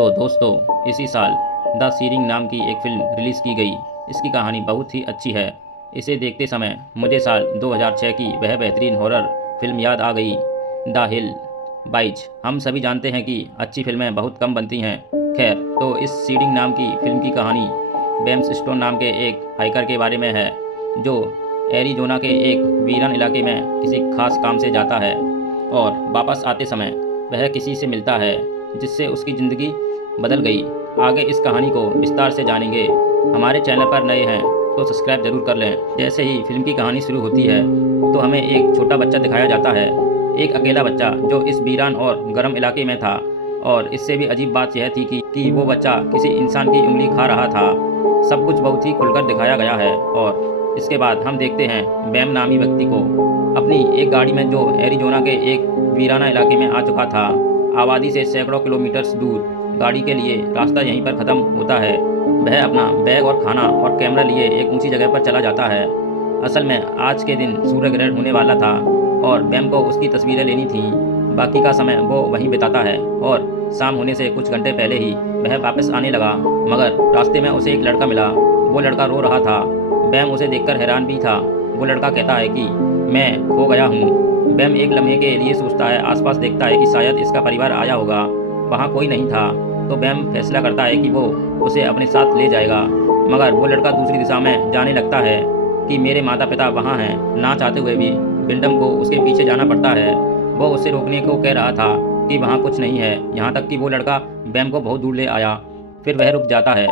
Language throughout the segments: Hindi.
तो दोस्तों, इसी साल द सीरिंग नाम की एक फ़िल्म रिलीज़ की गई। इसकी कहानी बहुत ही अच्छी है। इसे देखते समय मुझे साल 2006 की वह बेहतरीन हॉरर फिल्म याद आ गई, द हिल बाइज। हम सभी जानते हैं कि अच्छी फिल्में बहुत कम बनती हैं। खैर, तो इस सीडिंग नाम की फिल्म की कहानी बेम्स स्टोन नाम के एक हाइकर के बारे में है, जो एरिज़ोना के एक वीरान इलाके में किसी खास काम से जाता है और वापस आते समय वह किसी से मिलता है जिससे उसकी ज़िंदगी बदल गई। आगे इस कहानी को विस्तार से जानेंगे। हमारे चैनल पर नए हैं तो सब्सक्राइब जरूर कर लें। जैसे ही फिल्म की कहानी शुरू होती है तो हमें एक छोटा बच्चा दिखाया जाता है, एक अकेला बच्चा जो इस वीरान और गर्म इलाके में था। और इससे भी अजीब बात यह थी कि वो बच्चा किसी इंसान की उंगली खा रहा था। सब कुछ बहुत ही खुलकर दिखाया गया है। और इसके बाद हम देखते हैं बैम नामी व्यक्ति को अपनी एक गाड़ी में, जो एरिज़ोना के एक वीराना इलाके में आ चुका था। आबादी से सैकड़ों किलोमीटर्स दूर गाड़ी के लिए रास्ता यहीं पर ख़त्म होता है। वह अपना बैग और खाना और कैमरा लिए एक ऊंची जगह पर चला जाता है। असल में आज के दिन सूर्य ग्रहण होने वाला था और बैम को उसकी तस्वीरें लेनी थीं। बाकी का समय वो वहीं बिताता है और शाम होने से कुछ घंटे पहले ही वह वापस आने लगा, मगर रास्ते में उसे एक लड़का मिला। वो लड़का रो रहा था। बैम उसे देखकर हैरान भी था। वो लड़का कहता है कि मैं खो गया हूँ। बैम एक लम्हे के लिए सोचता है, आसपास देखता है कि शायद इसका परिवार आया होगा। वहाँ कोई नहीं था, तो बैम फैसला करता है कि वो उसे अपने साथ ले जाएगा। मगर वो लड़का दूसरी दिशा में जाने लगता है कि मेरे माता पिता वहाँ हैं। ना चाहते हुए भी विंडम को उसके पीछे जाना पड़ता है। वो उसे रोकने को कह रहा था कि वहाँ कुछ नहीं है, यहाँ तक कि वो लड़का बैम को बहुत दूर ले आया। फिर वह रुक जाता है,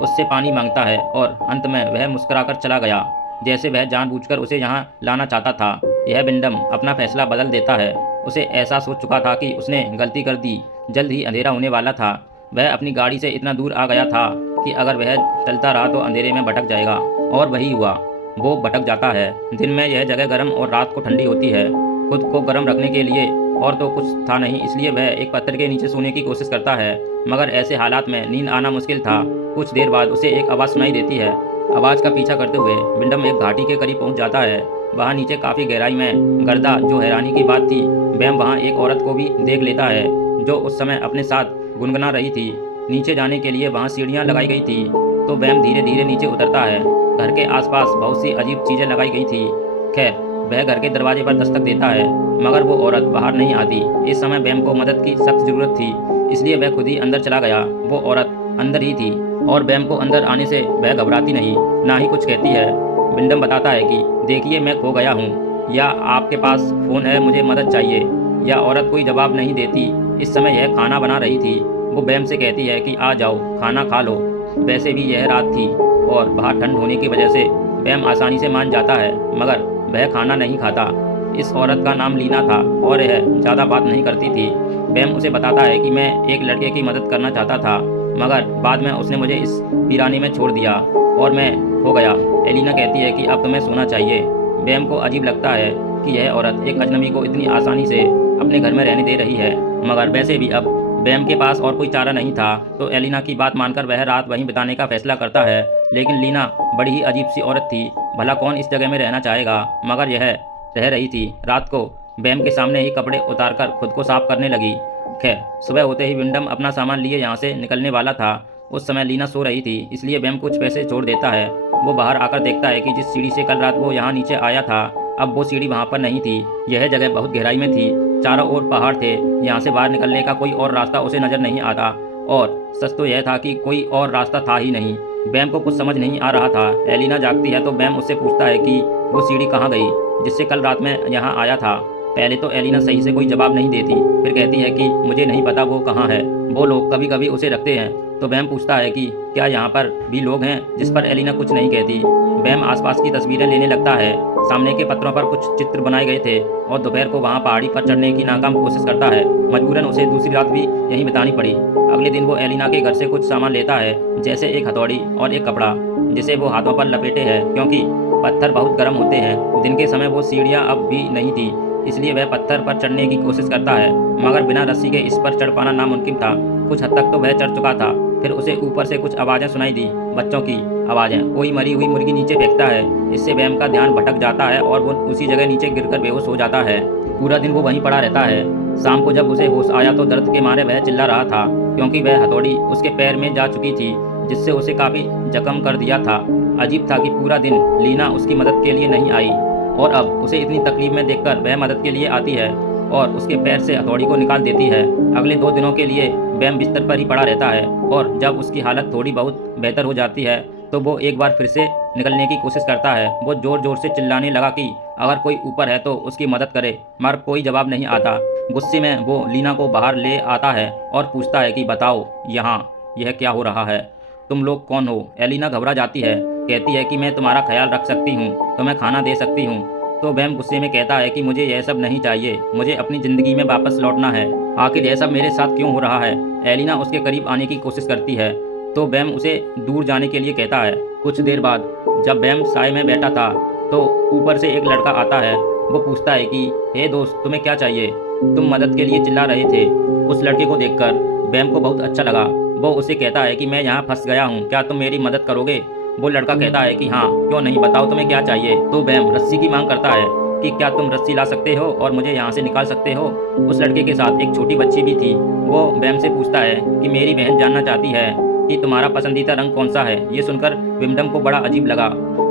उससे पानी मांगता है और अंत में वह मुस्कुराकर चला गया, जैसे वह जानबूझकर उसे यहाँ लाना चाहता था। यह विंडम अपना फैसला बदल देता है। उसे एहसास हो चुका था कि उसने गलती कर दी। जल्द ही अंधेरा होने वाला था। वह अपनी गाड़ी से इतना दूर आ गया था कि अगर वह चलता रहा तो अंधेरे में भटक जाएगा, और वही हुआ। वो भटक जाता है। दिन में यह जगह गर्म और रात को ठंडी होती है। खुद को गर्म रखने के लिए और तो कुछ था नहीं, इसलिए वह एक पत्थर के नीचे सोने की कोशिश करता है, मगर ऐसे हालात में नींद आना मुश्किल था। कुछ देर बाद उसे एक आवाज़ सुनाई देती है। आवाज़ का पीछा करते हुए विंडम एक घाटी के करीब पहुंच जाता है। वहाँ नीचे काफ़ी गहराई में गर्दा, जो हैरानी की बात थी, बैम वहाँ एक औरत को भी देख लेता है जो उस समय अपने साथ गुनगुना रही थी। नीचे जाने के लिए वहाँ सीढ़ियाँ लगाई गई थी, तो बैम धीरे धीरे नीचे उतरता है। घर के आसपास बहुत सी अजीब चीज़ें लगाई गई थी। खैर, वह घर के दरवाजे पर दस्तक देता है, मगर वो औरत बाहर नहीं आती। इस समय बैम को मदद की सख्त ज़रूरत थी, इसलिए वह खुद ही अंदर चला गया। वो औरत अंदर ही थी और बैम को अंदर आने से वह घबराती नहीं, ना ही कुछ कहती है। विंडम बताता है कि देखिए, मैं खो गया हूँ, या आपके पास फ़ोन है, मुझे मदद चाहिए। या औरत कोई जवाब नहीं देती। इस समय यह खाना बना रही थी। वो बैम से कहती है कि आ जाओ, खाना खा लो। वैसे भी यह रात थी और बाहर ठंड होने की वजह से बैम आसानी से मान जाता है, मगर वह खाना नहीं खाता। इस औरत का नाम लीना था और यह ज़्यादा बात नहीं करती थी। बैम उसे बताता है कि मैं एक लड़के की मदद करना चाहता था, मगर बाद में उसने मुझे इस वीराने में छोड़ दिया और मैं खो गया। एलिना कहती है कि अब तुम्हें सोना चाहिए। बैम को अजीब लगता है कि यह औरत एक अजनबी को इतनी आसानी से अपने घर में रहने दे रही है, मगर वैसे भी अब बैम के पास और कोई चारा नहीं था, तो एलिना की बात मानकर वह रात वहीं बिताने का फैसला करता है। लेकिन लीना बड़ी ही अजीब सी औरत थी। भला कौन इस जगह में रहना चाहेगा, मगर यह रह रही थी। रात को बैम के सामने ही कपड़े उतारकर खुद को साफ करने लगी। खैर, सुबह होते ही विंडम अपना सामान लिए यहाँ से निकलने वाला था। उस समय लीना सो रही थी, इसलिए बैम कुछ पैसे छोड़ देता है। वो बाहर आकर देखता है कि जिस सीढ़ी से कल रात वो यहाँ नीचे आया था, अब वो सीढ़ी वहाँ पर नहीं थी। यह जगह बहुत गहराई में थी, चारों ओर पहाड़ थे। यहाँ से बाहर निकलने का कोई और रास्ता उसे नजर नहीं आता, और सच तो यह था कि कोई और रास्ता था ही नहीं। बैम को कुछ समझ नहीं आ रहा था। एलिना जागती है तो बैम उससे पूछता है कि वो सीढ़ी कहाँ गई जिससे कल रात में यहाँ आया था। पहले तो एलिना सही से कोई जवाब नहीं देती, फिर कहती है कि मुझे नहीं पता वो कहाँ है। वो लोग कभी कभी उसे रखते हैं। तो बैम पूछता है कि क्या यहाँ पर भी लोग हैं, जिस पर एलिना कुछ नहीं कहती। बैम आसपास की तस्वीरें लेने लगता है। सामने के पत्थरों पर कुछ चित्र बनाए गए थे और दोपहर को वहाँ पहाड़ी पर चढ़ने की नाकाम कोशिश करता है। मजबूरन उसे दूसरी रात भी यहीं बितानी पड़ी। अगले दिन वो एलिना के घर से कुछ सामान लेता है, जैसे एक हथौड़ी और एक कपड़ा, जिसे वो हाथों पर लपेटे है, क्योंकि पत्थर बहुत गर्म होते हैं। दिन के समय वो सीढ़ियाँ अब भी नहीं थी, इसलिए वह पत्थर पर चढ़ने की कोशिश करता है, मगर बिना रस्सी के इस पर चढ़ पाना नामुमकिन था। कुछ हद तक तो वह चढ़ चुका था। फिर उसे ऊपर से कुछ आवाज़ें सुनाई दी, बच्चों की आवाज़ें। कोई मरी हुई मुर्गी नीचे फेंकता है। इससे बैम का ध्यान भटक जाता है और वो उसी जगह नीचे गिरकर बेहोश हो जाता है। पूरा दिन वो वहीं पड़ा रहता है। शाम को जब उसे होश आया तो दर्द के मारे वह चिल्ला रहा था। क्योंकि वह हथौड़ी उसके पैर में जा चुकी थी, जिससे उसे काफ़ी जख्म कर दिया था। अजीब था कि पूरा दिन लीना उसकी मदद के लिए नहीं आई और अब उसे इतनी तकलीफ में देखकर वह मदद के लिए आती है और उसके पैर से हथौड़ी को निकाल देती है। अगले 2 दिनों के लिए बैम बिस्तर पर ही पड़ा रहता है और जब उसकी हालत थोड़ी बहुत बेहतर हो जाती है तो वो एक बार फिर से निकलने की कोशिश करता है। वो ज़ोर ज़ोर से चिल्लाने लगा कि अगर कोई ऊपर है तो उसकी मदद करे, मगर कोई जवाब नहीं आता। गुस्से में वो लीना को बाहर ले आता है और पूछता है कि बताओ यहाँ यह क्या हो रहा है, तुम लोग कौन हो। एलिना घबरा जाती है, कहती है कि मैं तुम्हारा ख्याल रख सकती हूँ, तुम्हें खाना दे सकती हूँ। तो बैम गुस्से में कहता है कि मुझे यह सब नहीं चाहिए, मुझे अपनी ज़िंदगी में वापस लौटना है। आखिर यह सब मेरे साथ क्यों हो रहा है। एलिना उसके करीब आने की कोशिश करती है तो बैम उसे दूर जाने के लिए कहता है। कुछ देर बाद जब बैम साए में बैठा था तो ऊपर से एक लड़का आता है। वो पूछता है कि हे दोस्त, तुम्हें क्या चाहिए, तुम मदद के लिए चिल्ला रहे थे। उस लड़के को देखकर बैम को बहुत अच्छा लगा। वो उसे कहता है कि मैं यहाँ फंस गया हूँ, क्या तुम मेरी मदद करोगे। वो लड़का कहता है कि हाँ क्यों नहीं, बताओ तुम्हें क्या चाहिए। तो बैम रस्सी की मांग करता है कि क्या तुम रस्सी ला सकते हो और मुझे यहाँ से निकाल सकते हो। उस लड़के के साथ एक छोटी बच्ची भी थी। वो बैम से पूछता है कि मेरी बहन जानना चाहती है कि तुम्हारा पसंदीदा रंग कौन सा है। ये सुनकर विमडम को बड़ा अजीब लगा।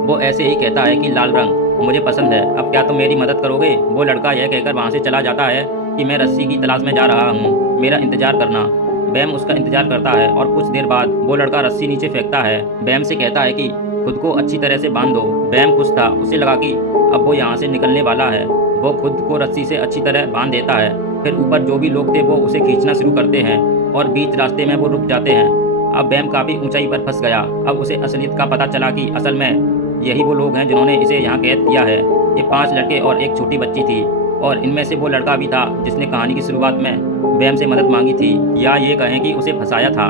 वो ऐसे ही कहता है कि लाल रंग मुझे पसंद है, अब क्या तुम मेरी मदद करोगे। वो लड़का यह कहकर वहाँ से चला जाता है कि मैं रस्सी की तलाश में जा रहा हूँ, मेरा इंतजार करना। बैम उसका इंतजार करता है और कुछ देर बाद वो लड़का रस्सी नीचे फेंकता है। बैम से कहता है कि खुद को अच्छी तरह से बांध दो। बैम खुश था, उसे लगा कि अब वो यहाँ से निकलने वाला है। वो खुद को रस्सी से अच्छी तरह बांध देता है। फिर ऊपर जो भी लोग थे वो उसे खींचना शुरू करते हैं और बीच रास्ते में वो रुक जाते हैं। अब बैम काफ़ी ऊंचाई पर फंस गया। अब उसे असलियत का पता चला कि असल में यही वो लोग हैं जिन्होंने इसे यहाँ कैद किया है। ये 5 लड़के और एक छोटी बच्ची थी और इनमें से वो लड़का भी था जिसने कहानी की शुरुआत में बैम से मदद मांगी थी, या ये कहें कि उसे फंसाया था।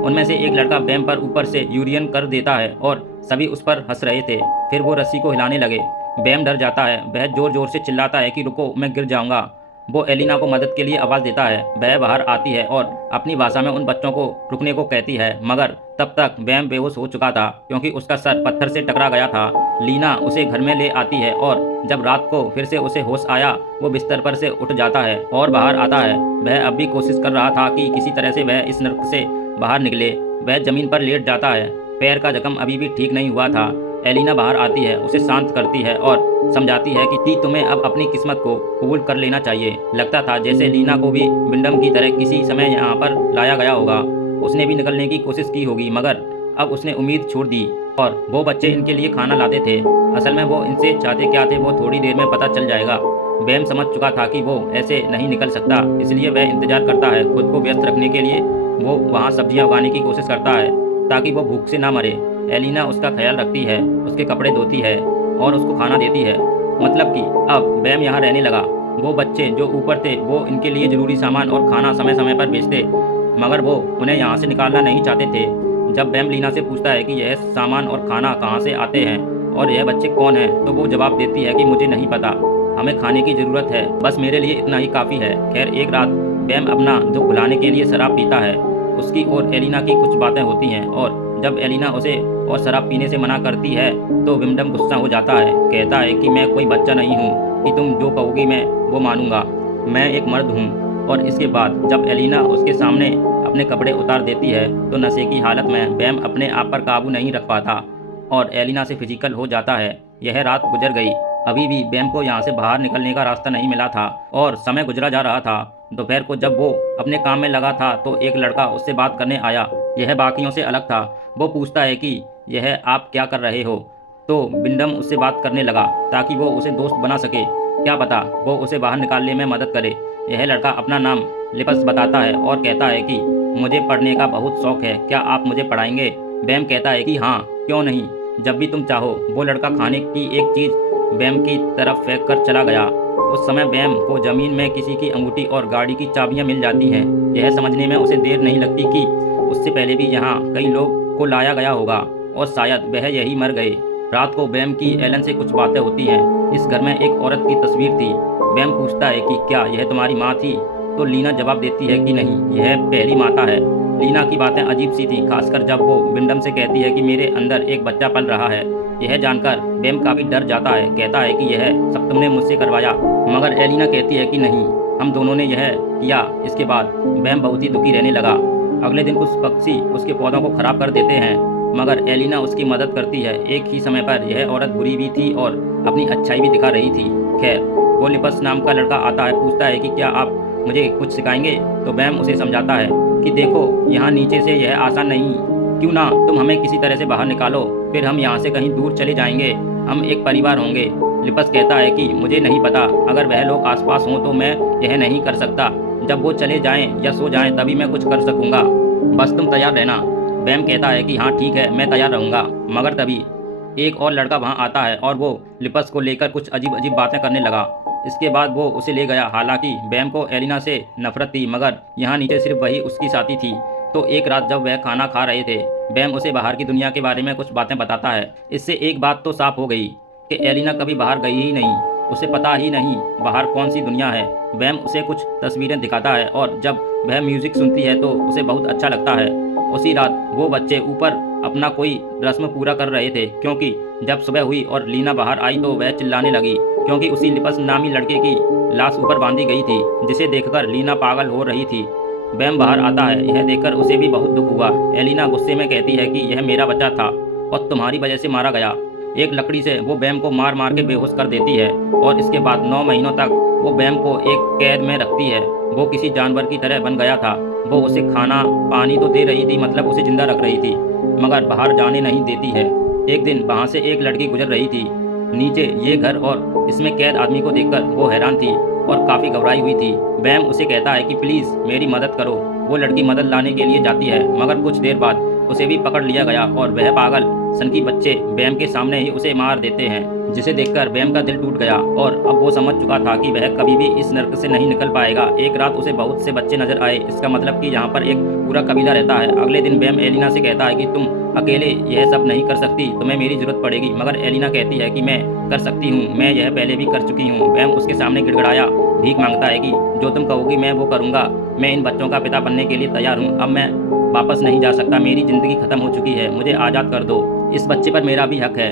उनमें से एक लड़का बैम पर ऊपर से यूरियन कर देता है और सभी उस पर हंस रहे थे। फिर वो रस्सी को हिलाने लगे। बैम डर जाता है, वह जोर जोर से चिल्लाता है कि रुको, मैं गिर जाऊंगा। वो एलिना को मदद के लिए आवाज़ देता है। वह बाहर आती है और अपनी भाषा में उन बच्चों को रुकने को कहती है, मगर तब तक बैम बेहोश हो चुका था क्योंकि उसका सर पत्थर से टकरा गया था। लीना उसे घर में ले आती है और जब रात को फिर से उसे होश आया, वो बिस्तर पर से उठ जाता है और बाहर आता है। वह अब भी कोशिश कर रहा था कि किसी तरह से वह इस नर्क से बाहर निकले। वह जमीन पर लेट जाता है, पैर का जख्म अभी भी ठीक नहीं हुआ था। एलिना बाहर आती है, उसे शांत करती है और समझाती है कि तुम्हें अब अपनी किस्मत को कबूल कर लेना चाहिए। लगता था जैसे लीना को भी विंडम की तरह किसी समय यहाँ पर लाया गया होगा। उसने भी निकलने की कोशिश की होगी, मगर अब उसने उम्मीद छोड़ दी। और वो बच्चे इनके लिए खाना लाते थे। असल में वो इनसे चाहते क्या थे वो थोड़ी देर में पता चल जाएगा। बैम समझ चुका था कि वो ऐसे नहीं निकल सकता, इसलिए वह इंतजार करता है। खुद को व्यस्त रखने के लिए वो वहाँ सब्जियाँ उगाने की कोशिश करता है ताकि वो भूख से ना मरे। एलिना उसका ख्याल रखती है, उसके कपड़े धोती है और उसको खाना देती है। मतलब कि अब बैम यहाँ रहने लगा। वो बच्चे जो ऊपर थे वो इनके लिए ज़रूरी सामान और खाना समय समय पर भेजते, मगर वो उन्हें यहाँ से निकालना नहीं चाहते थे। जब बैम लीना से पूछता है कि यह सामान और खाना कहाँ से आते हैं और यह बच्चे कौन हैं, तो वो जवाब देती है कि मुझे नहीं पता, हमें खाने की ज़रूरत है, बस मेरे लिए इतना ही काफ़ी है। खैर, एक रात बैम अपना दुख भुलाने के लिए शराब पीता है। उसकी और एलिना की कुछ बातें होती हैं और जब एलिना उसे और शराब पीने से मना करती है तो विमडम गुस्सा हो जाता है। कहता है कि मैं कोई बच्चा नहीं हूँ कि तुम जो कहोगी मैं वो मानूंगा, मैं एक मर्द हूँ। और इसके बाद जब एलिना उसके सामने अपने कपड़े उतार देती है तो नशे की हालत में बैम अपने आप पर काबू नहीं रख पाता और एलिना से फिजिकल हो जाता है। यह रात गुजर गई। अभी भी बैम को यहाँ से बाहर निकलने का रास्ता नहीं मिला था और समय गुजरा जा रहा था। दोपहर को जब वो अपने काम में लगा था तो एक लड़का उससे बात करने आया। यह बाकियों से अलग था। वो पूछता है कि यह आप क्या कर रहे हो। तो विंडम उससे बात करने लगा ताकि वो उसे दोस्त बना सके। क्या पता वो उसे बाहर निकालने में मदद करे। यह लड़का अपना नाम लिपस बताता है और कहता है कि मुझे पढ़ने का बहुत शौक है, क्या आप मुझे पढ़ाएंगे। बैम कहता है कि हाँ क्यों नहीं, जब भी तुम चाहो। वो लड़का खाने की एक चीज़ बैम की तरफ फेंक कर चला गया। उस समय बैम को ज़मीन में किसी की अंगूठी और गाड़ी की चाबियां मिल जाती हैं। यह समझने में उसे देर नहीं लगती कि उससे पहले भी यहाँ कई लोग को लाया गया होगा और शायद वह यही मर गए। रात को बैम की एलन से कुछ बातें होती हैं। इस घर में एक औरत की तस्वीर थी। बैम पूछता है कि क्या यह तुम्हारी माँ थी, तो लीना जवाब देती है कि नहीं, यह पहली माता है। लीना की बातें अजीब सी थी, खासकर जब वो विंडम से कहती है कि मेरे अंदर एक बच्चा पल रहा है। यह जानकर बैम काफ़ी डर जाता है। कहता है कि यह सब तुमने मुझसे करवाया, मगर एलिना कहती है कि नहीं, हम दोनों ने यह किया। इसके बाद बैम बहुत ही दुखी रहने लगा। अगले दिन कुछ पक्षी उसके पौधों को खराब कर देते हैं, मगर एलिना उसकी मदद करती है। एक ही समय पर यह औरत बुरी भी थी और अपनी अच्छाई भी दिखा रही थी। खैर, वो लिपस नाम का लड़का आता है, पूछता है कि क्या आप मुझे कुछ सिखाएंगे। तो बैम उसे समझाता है कि देखो, यहाँ नीचे से यह आसान नहीं, क्यों ना तुम हमें किसी तरह से बाहर निकालो, फिर हम यहाँ से कहीं दूर चले जाएंगे, हम एक परिवार होंगे। लिपस कहता है कि मुझे नहीं पता, अगर वह लोग आसपास हों तो मैं यह नहीं कर सकता। जब वो चले जाएं या सो जाएं तभी मैं कुछ कर सकूंगा, बस तुम तैयार रहना। बैम कहता है कि हाँ ठीक है, मैं तैयार रहूंगा। मगर तभी एक और लड़का वहाँ आता है और वो लिपस को लेकर कुछ अजीब अजीब बातें करने लगा। इसके बाद वो उसे ले गया। हालांकि बैम को एलिना से नफरत थी, मगर यहाँ नीचे सिर्फ वही उसकी साथी थी। तो एक रात जब वह खाना खा रहे थे, बैम उसे बाहर की दुनिया के बारे में कुछ बातें बताता है। इससे एक बात तो साफ हो गई कि एलिना कभी बाहर गई ही नहीं, उसे पता ही नहीं बाहर कौन सी दुनिया है। बैम उसे कुछ तस्वीरें दिखाता है और जब वह म्यूजिक सुनती है तो उसे बहुत अच्छा लगता है। उसी रात वो बच्चे ऊपर अपना कोई रस्म पूरा कर रहे थे, क्योंकि जब सुबह हुई और लीना बाहर आई तो वह चिल्लाने लगी, क्योंकि उसी लिपस नामी लड़के की लाश ऊपर बांधी गई थी, जिसे देखकर लीना पागल हो रही थी। बैम बाहर आता है, यह देखकर उसे भी बहुत दुख हुआ। एलिना गुस्से में कहती है कि यह मेरा बच्चा था और तुम्हारी वजह से मारा गया। एक लकड़ी से वो बैम को मार मार के बेहोश कर देती है और इसके बाद 9 महीनों तक वो बैम को एक कैद में रखती है। वो किसी जानवर की तरह बन गया था। वो उसे खाना पानी तो दे रही थी, मतलब उसे जिंदा रख रही थी, मगर बाहर जाने नहीं देती है। एक दिन वहाँ से एक लड़की गुजर रही थी। नीचे ये घर और इसमें कैद आदमी को देखकर वो हैरान थी और काफ़ी घबराई हुई थी। बैम उसे कहता है कि प्लीज़ मेरी मदद करो। वो लड़की मदद लाने के लिए जाती है, मगर कुछ देर बाद उसे भी पकड़ लिया गया और वह पागल सनकी बच्चे बैम के सामने ही उसे मार देते हैं, जिसे देखकर बैम का दिल टूट गया और अब वो समझ चुका था कि वह कभी भी इस नर्क से नहीं निकल पाएगा। एक रात उसे बहुत से बच्चे नजर आए, इसका मतलब कि यहाँ पर एक पूरा कबीला रहता है। अगले दिन बैम एलिना से कहता है कि तुम अकेले यह सब नहीं कर सकती, तुम्हें मेरी जरूरत पड़ेगी। मगर एलिना कहती है कि मैं कर सकती हूँ, मैं यह पहले भी कर चुकी हूँ। बैम उसके सामने गिड़गिड़ाया भीख मांगता है कि जो तुम कहोगी मैं वो करूँगा, मैं इन बच्चों का पिता बनने के लिए तैयार हूँ। अब मैं वापस नहीं जा सकता, मेरी ज़िंदगी ख़त्म हो चुकी है, मुझे आज़ाद कर दो, इस बच्चे पर मेरा भी हक है।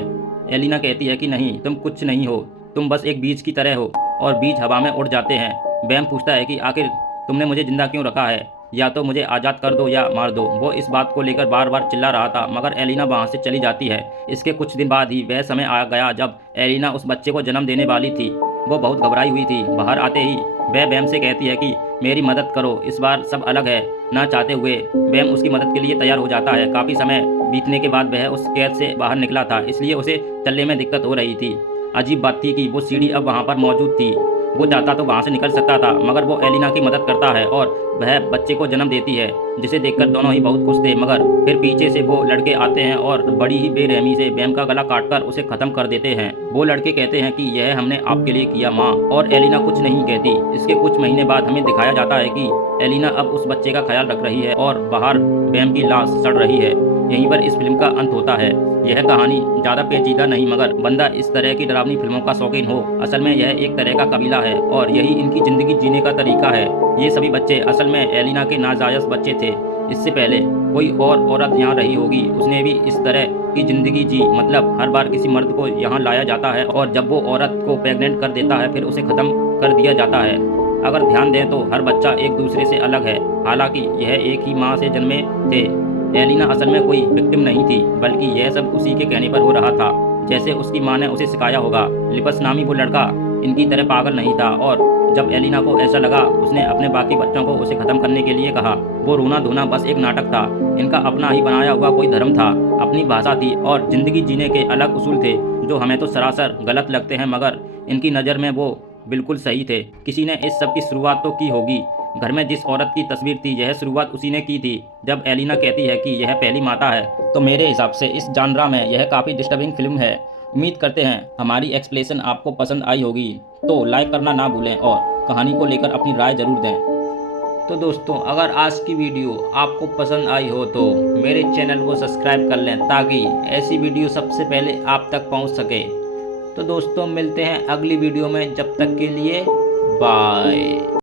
एलिना कहती है कि नहीं, तुम कुछ नहीं हो, तुम बस एक बीज की तरह हो और बीज हवा में उड़ जाते हैं। बैम पूछता है कि आखिर तुमने मुझे जिंदा क्यों रखा है, या तो मुझे आज़ाद कर दो या मार दो। वो इस बात को लेकर बार बार चिल्ला रहा था, मगर एलिना वहाँ से चली जाती है। इसके कुछ दिन बाद ही वह समय आ गया जब एलिना उस बच्चे को जन्म देने वाली थी। वो बहुत घबराई हुई थी। बाहर आते ही वह बैम से कहती है कि मेरी मदद करो, इस बार सब अलग है। ना चाहते हुए बैम उसकी मदद के लिए तैयार हो जाता है। काफ़ी समय बीतने के बाद वह उस कैद से बाहर निकला था, इसलिए उसे चलने में दिक्कत हो रही थी। अजीब बात थी कि वो सीढ़ी अब वहाँ पर मौजूद थी। वो चाहता तो वहाँ से निकल सकता था, मगर वो एलिना की मदद करता है और वह बच्चे को जन्म देती है, जिसे देखकर दोनों ही बहुत खुश थे। मगर फिर पीछे से वो लड़के आते हैं और बड़ी ही बेरहमी से बैम का गला काटकर उसे खत्म कर देते हैं। वो लड़के कहते हैं कि यह हमने आपके लिए किया माँ, और एलिना कुछ नहीं कहती। इसके कुछ महीने बाद हमें दिखाया जाता है कि एलिना अब उस बच्चे का ख्याल रख रही है और बाहर बैम की लाश सड़ रही है। यहीं पर इस फिल्म का अंत होता है। यह कहानी ज़्यादा पेचीदा नहीं, मगर बंदा इस तरह की डरावनी फिल्मों का शौकीन हो, असल में यह एक तरह का कबीला है और यही इनकी ज़िंदगी जीने का तरीका है। ये सभी बच्चे असल में एलिना के नाजायज़ बच्चे थे। इससे पहले कोई और औरत यहाँ रही होगी, उसने भी इस तरह की ज़िंदगी जी, मतलब हर बार किसी मर्द को यहाँ लाया जाता है और जब वो औरत को प्रेग्नेंट कर देता है फिर उसे ख़त्म कर दिया जाता है। अगर ध्यान दें तो हर बच्चा एक दूसरे से अलग है, हालांकि यह एक ही माँ से जन्मे थे। एलिना असल में कोई विक्टिम नहीं थी, बल्कि यह सब उसी के कहने पर हो रहा था, जैसे उसकी माँ ने उसे सिखाया होगा। लिपस नामी वो लड़का इनकी तरह पागल नहीं था और जब एलिना को ऐसा लगा, उसने अपने बाकी बच्चों को उसे ख़त्म करने के लिए कहा। वो रोना धोना बस एक नाटक था, इनका अपना ही बनाया हुआ कोई धर्म था, अपनी भाषा थी और ज़िंदगी जीने के अलग उसूल थे, जो हमें तो सरासर गलत लगते हैं, मगर इनकी नज़र में वो बिल्कुल सही थे। किसी ने इस सब की शुरुआत तो की होगी। घर में जिस औरत की तस्वीर थी, यह शुरुआत उसी ने की थी। जब एलिना कहती है कि यह पहली माता है, तो मेरे हिसाब से इस जानरा में यह काफ़ी डिस्टर्बिंग फिल्म है। उम्मीद करते हैं हमारी एक्सप्लेनेशन आपको पसंद आई होगी, तो लाइक करना ना भूलें और कहानी को लेकर अपनी राय ज़रूर दें। तो दोस्तों, अगर आज की वीडियो आपको पसंद आई हो तो मेरे चैनल को सब्सक्राइब कर लें, ताकि ऐसी वीडियो सबसे पहले आप तक पहुंच सके। तो दोस्तों, मिलते हैं अगली वीडियो में, जब तक के लिए बाय।